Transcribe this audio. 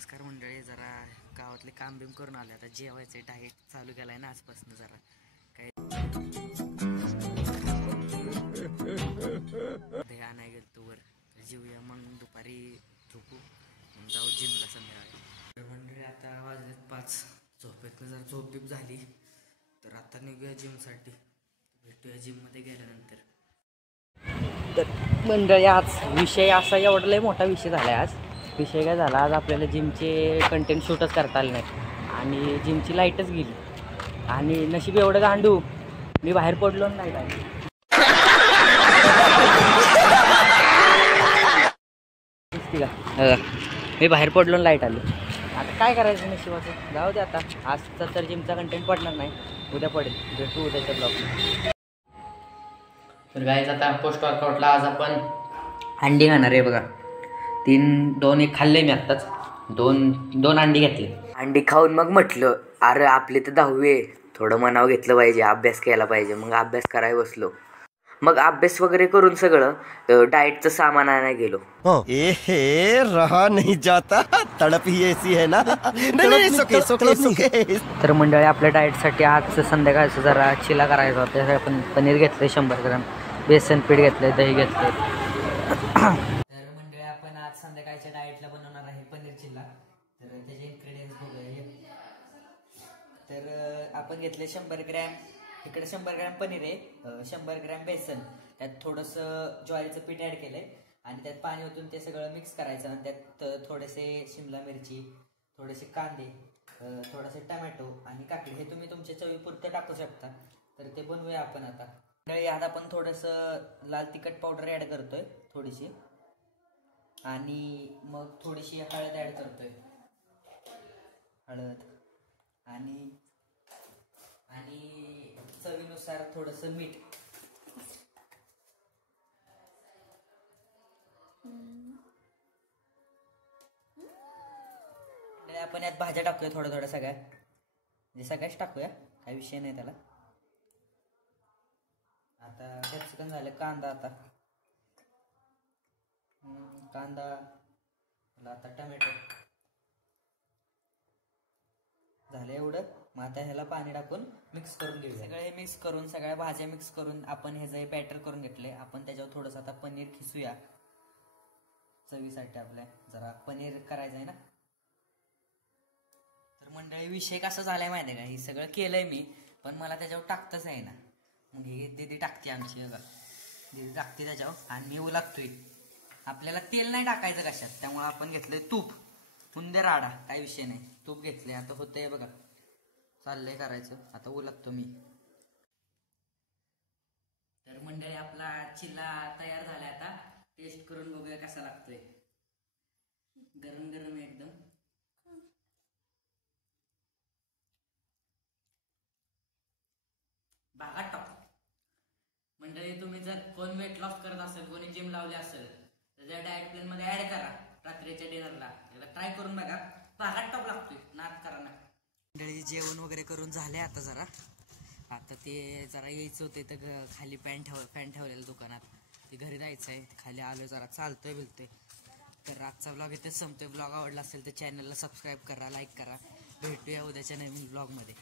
नमस्कार मंडळी. जरा गावातले काम बिम करून आले, आता जेवायचं डाएट चालू केलाय ना आजपासून. जरा काय दह्या नाही गेलो वर, जेवूया मग दुपारी झोपू, जाऊ जिमला संध्याकाळी. मंडळी आता वाजलेत 5. झोपेतनं जर झोप बीप झाली तर आता निघूया जिमसाठी. भेटूया जिममध्ये गेल्यानंतर. तर मंडळी आज विषय असा एवढा लय मोठा विषय झाला आहे. आज विषय काय झाला, आज आपल्याला जिमचे कंटेंट शूटच करता आले नाही आणि जिमची लाईटच गेली आणि नशीब एवढं गांडू मी बाहेर पडलो नाही काय. मी बाहेर पडलो लाईट आली. आता काय करायचं नशिबाचं, जाऊ दे. आता आजचा तर जिमचा कंटेंट पडणार नाही, उद्या पडेल. भेटू उद्याच्या ब्लॉगला. तर गाईज आता पोस्ट वर्कआउटला आज आपण अंडी खाणार आहे बघा. 2 एक खाल्ले मी आत्ताच. दोन अंडी घेतली. अंडी खाऊन मग म्हटलं अरे आपले तर 10वी आहे, थोडं मनाव घेतलं पाहिजे, अभ्यास केला पाहिजे. मग अभ्यास करायला बसलो. मग अभ्यास वगैरे करून सगळं डाएटचं सामान आणायला गेलो. रहा नहीं जाता, तड़प ही ऐसी है ना. तर मंडळी आपल्या डाएटसाठी आज संध्याकाळचं जरा चिला करायचा होता. त्यासाठी आपण पनीर घेतलं 100 ग्रॅम, बेसन पीठ घेतलं, दही घेतलं. तर मंडळी आपण आज संध्याकाळच्या डाएटला बनवणार आहे पनीर चिल्ला. तर त्याचे इन्ग्रेडियंट्स बघूया. तर आपण घेतले 100 ग्रॅम, इकडे 100 ग्रॅम पनीर आहे, 100 ग्रॅम बेसन, त्यात थोडंसं ज्वारीचं पीठ ॲड केलंय आणि त्यात पाणी ओतून ते सगळं मिक्स करायचं. आणि त्यात थोडेसे शिमला मिरची, थोडेसे कांदे, थोडेसे टमॅटो आणि काकडी, हे तुम्ही तुमच्या चवीपुरतं टाकू शकता. तर ते बनवूया आपण आता. यात आपण थोडंसं लाल तिखट पावडर ॲड करतोय थोडीशी, आणि मग थोडीशी हळद ॲड करतोय, हळद आणि चवीनुसार थोडंसं मीठ. आपण यात भाज्या टाकूया थोड्या सगळ्या, म्हणजे सगळ्याच टाकूया, काही विषय नाही त्याला. आता कॅप्सिकम झालं, कांदा, आता आता टमॅटो झालं एवढं. मग आता ह्याला पाणी टाकून मिक्स करून घेऊया. सगळं हे मिक्स करून, सगळ्या भाज्या मिक्स करून आपण ह्याचं हे बॅटर करून घेतले. आपण त्याच्यावर थोडंसं आता पनीर खिसूया चवीसाठी. आपल्या जरा पनीर करायचं आहे ना. तर मंडळी विषय कसा झालाय माहिती आहे का, हे सगळं केलंय मी, पण मला त्याच्यावर टाकतच आहे ना. मग ही दीदी टाकते आमची बघा, दीदी टाकते त्याच्यावर आणि मी उलागतोय. आपल्याला तेल नाही टाकायचं कशात, त्यामुळे आपण घेतलंय तूप. मुंदे राडा, काही विषय नाही. तूप घेतलंय, आता होतंय बघा, चाललंय करायचं. आता उलगतो मी. तर मंडळी आपला चिल्ला तयार झालाय. आता टेस्ट करून बघूया कसा लागतोय. गरम गरम एकदम. भागात टाक. मंडळी तुम्ही जर कोण वेट लॉस करत असेल, कोणी जिम लावली असेल, तर त्या डाएट प्लॅन मध्ये ऍड करा. रात्रीच्या डिनरला ट्राय करून बघा, भागात टॉप लागतोय, नाद करा ना. मंडळी जेवण वगैरे करून झाले. आता ते जरा यायचं होते, तर खाली पॅन ठेवलेलं दुकानात, ते घरी जायचं आहे. खाली आलो, जरा चालतोय बिलतोय. तर आजचा ब्लॉग इथेच संपतोय. ब्लॉग आवडला असेल तर चॅनलला सबस्क्राईब करा, लाईक करा. भेटूया उद्याच्या नवीन ब्लॉगमध्ये.